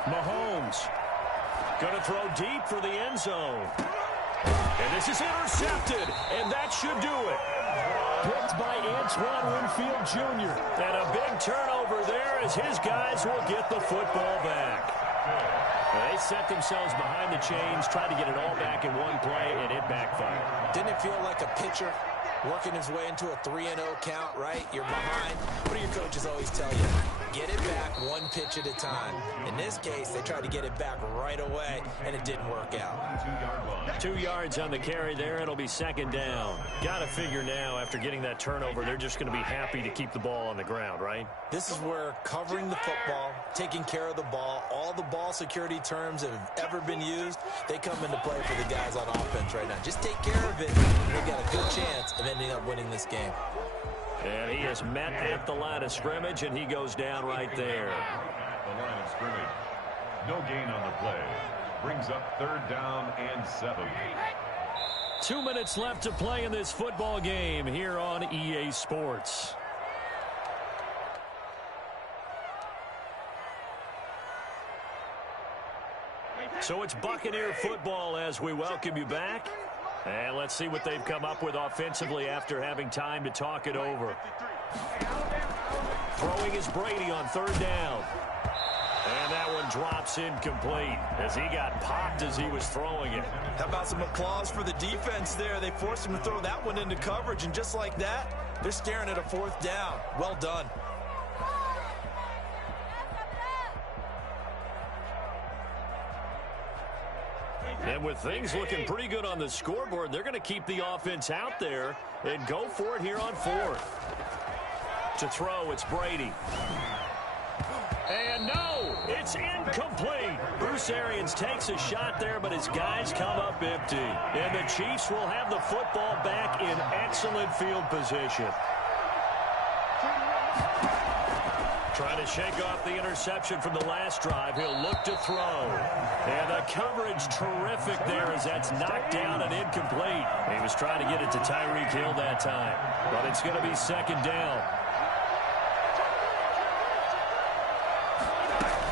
Mahomes going to throw deep for the end zone. And this is intercepted, and that should do it. Picked by Antoine Winfield Jr. And a big turnover there as his guys will get the football back. They set themselves behind the chains, tried to get it all back in one play, and it backfired. Didn't it feel like a pitcher working his way into a 3-0 count, right? You're behind. What do your coaches always tell you? Get it back one pitch at a time. In this case, they tried to get it back right away, and it didn't work out. 2 yards on the carry there. It'll be second down. Got to figure now, after getting that turnover, they're just going to be happy to keep the ball on the ground, right? This is where covering the football, taking care of the ball, all the ball security terms that have ever been used, they come into play for the guys on offense right now. Just take care of it, and they've got a good chance of ending up winning this game. And he is met at the line of scrimmage, and he goes down right there. The line of scrimmage. No gain on the play. Brings up third down and 7. 2 minutes left to play in this football game here on EA Sports. So it's Buccaneer football as we welcome you back. And let's see what they've come up with offensively after having time to talk it over. Throwing is Brady on third down. And that one drops incomplete as he got popped as he was throwing it. How about some applause for the defense there? They forced him to throw that one into coverage, and just like that, they're staring at a fourth down. Well done. And with things looking pretty good on the scoreboard, they're going to keep the offense out there and go for it here on fourth. To throw, it's Brady. And no, it's incomplete. Bruce Arians takes a shot there, but his guys come up empty. And the Chiefs will have the football back in excellent field position. Trying to shake off the interception from the last drive. He'll look to throw. And the coverage terrific there as that's knocked down and incomplete. He was trying to get it to Tyreek Hill that time. But it's going to be second down.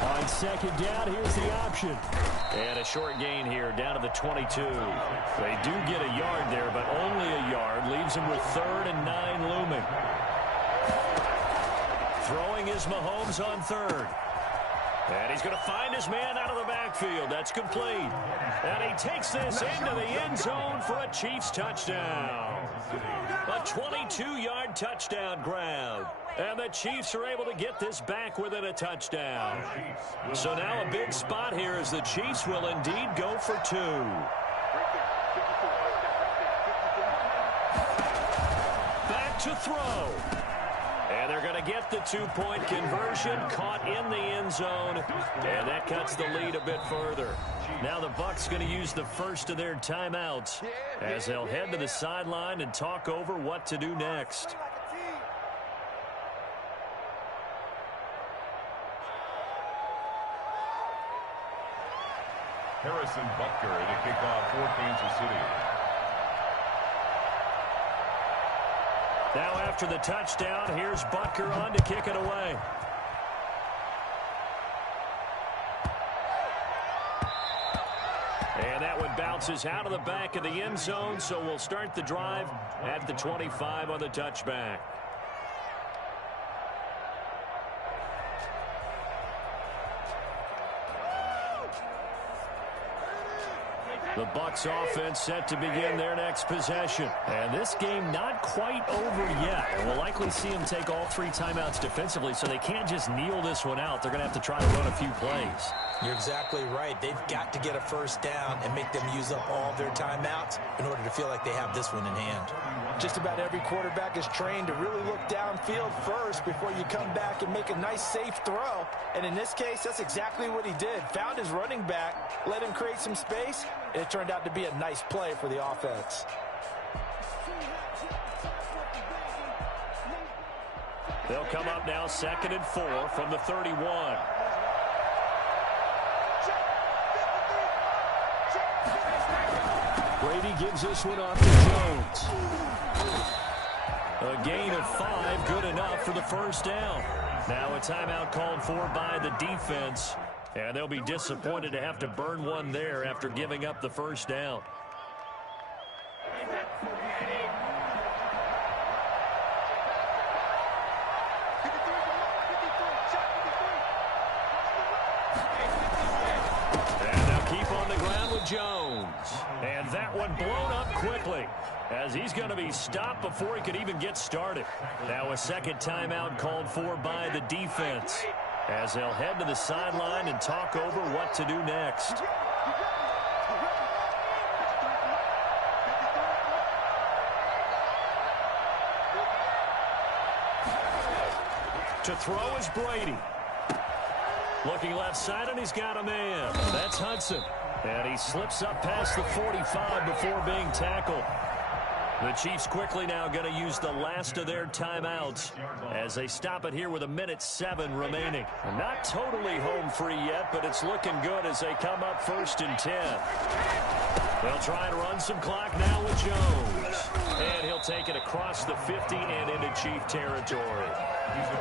On second down, here's the option. And a short gain here down to the 22. They do get a yard there, but only a yard. Leaves them with 3rd and 9 looming. Throwing is Mahomes on third. And he's going to find his man out of the backfield. That's complete. And he takes this into the end zone for a Chiefs touchdown. A 22-yard touchdown grab. And the Chiefs are able to get this back within a touchdown. So now a big spot here as the Chiefs will indeed go for two. Back to throw. And they're going to get the two-point conversion, caught in the end zone, and that cuts the lead a bit further. Now the Bucs going to use the first of their timeouts as they'll head to the sideline and talk over what to do next. Harrison Butker to kick off for Kansas City. Now after the touchdown, here's Butker on to kick it away. And that one bounces out of the back of the end zone, so we'll start the drive at the 25 on the touchback. The Bucs offense set to begin their next possession. And this game not quite over yet. And we'll likely see them take all three timeouts defensively, so they can't just kneel this one out. They're going to have to try to run a few plays. You're exactly right. They've got to get a first down and make them use up all their timeouts in order to feel like they have this one in hand. Just about every quarterback is trained to really look downfield first before you come back and make a nice, safe throw. And in this case, that's exactly what he did. Found his running back, let him create some space, and it turned out to be a nice play for the offense. They'll come up now 2nd and 4 from the 31. Brady gives this one off to Jones. A gain of 5, good enough for the first down. Now a timeout called for by the defense. And they'll be disappointed to have to burn one there after giving up the first down. And they'll keep on the ground with Jones. And that one blown up quickly as he's going to be stopped before he could even get started. Now a second timeout called for by the defense as they'll head to the sideline and talk over what to do next. To throw is Brady. Looking left side, and he's got a man. That's Hudson. And he slips up past the 45 before being tackled. The Chiefs quickly now going to use the last of their timeouts as they stop it here with 1:07 remaining. Not totally home free yet, but it's looking good as they come up 1st and 10. They'll try and run some clock now with Jones. And he'll take it across the 50 and into Chief territory.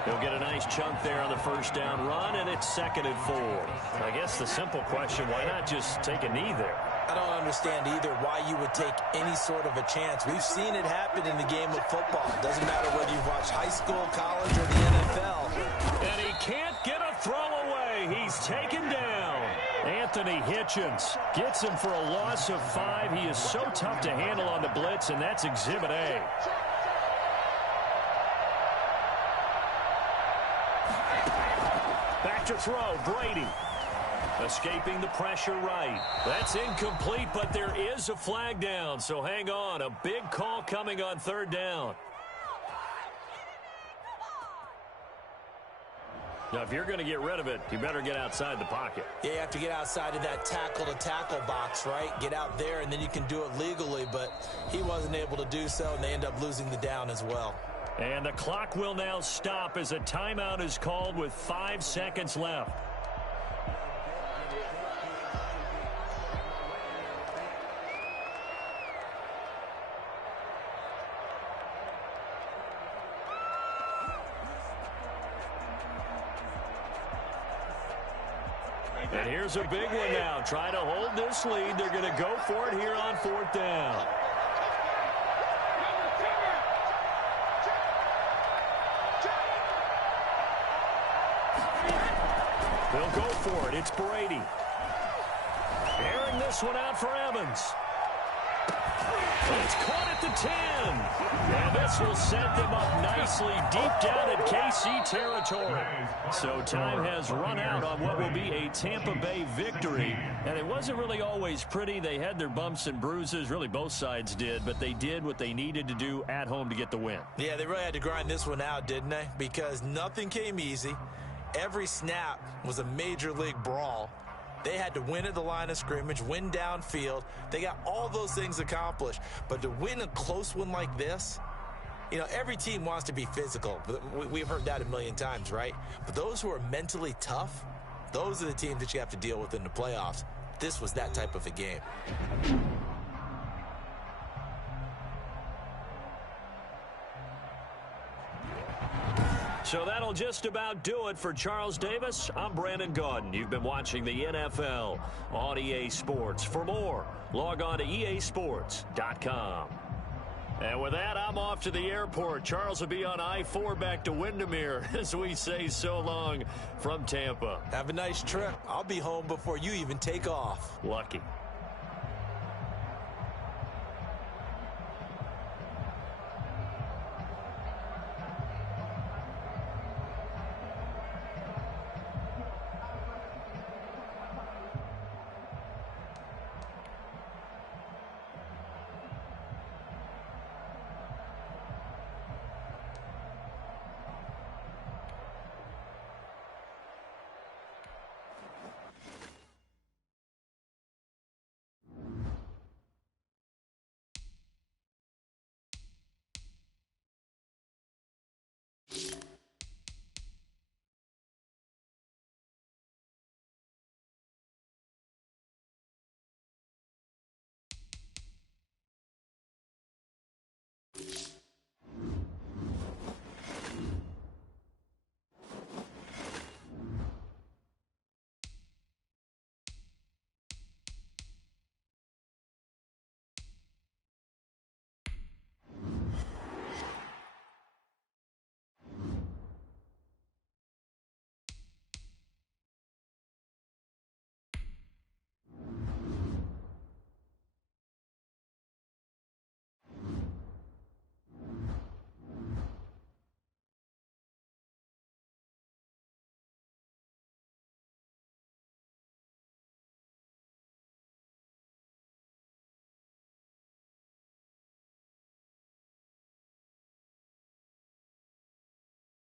He'll get a nice chunk there on the first down run, and it's 2nd and 4. I guess the simple question, why not just take a knee there? I don't understand either why you would take any sort of a chance. We've seen it happen in the game of football. It doesn't matter whether you've watched high school, college, or the NFL. And he can't get a throw away. He's taken down. Anthony Hitchens gets him for a loss of 5. He is so tough to handle on the blitz, and that's Exhibit A. Back to throw, Brady. Escaping the pressure right. That's incomplete, but there is a flag down, so hang on. A big call coming on 3rd down. Now, if you're going to get rid of it, you better get outside the pocket. Yeah, you have to get outside of that tackle-to-tackle box, right? Get out there, and then you can do it legally, but he wasn't able to do so, and they end up losing the down as well. And the clock will now stop as a timeout is called with 5 seconds left. And here's a big one now. Try to hold this lead. They're going to go for it here on 4th down. They'll go for it. It's Brady. Airing this one out for Evans. It's caught at the 10. And this will set them up nicely deep down in KC territory. So time has run out on what will be a Tampa Bay victory. And it wasn't really always pretty. They had their bumps and bruises. Really, both sides did. But they did what they needed to do at home to get the win. Yeah, they really had to grind this one out, didn't they? Because nothing came easy. Every snap was a major league brawl. They had to win at the line of scrimmage, win downfield. They got all those things accomplished. But to win a close one like this, you know, every team wants to be physical. We've heard that a million times, right? But those who are mentally tough, those are the teams that you have to deal with in the playoffs. This was that type of a game. So that'll just about do it for Charles Davis. I'm Brandon Gaudin. You've been watching the NFL on EA Sports. For more, log on to easports.com. And with that, I'm off to the airport. Charles will be on I-4 back to Windermere as we say so long from Tampa. Have a nice trip. I'll be home before you even take off. Lucky.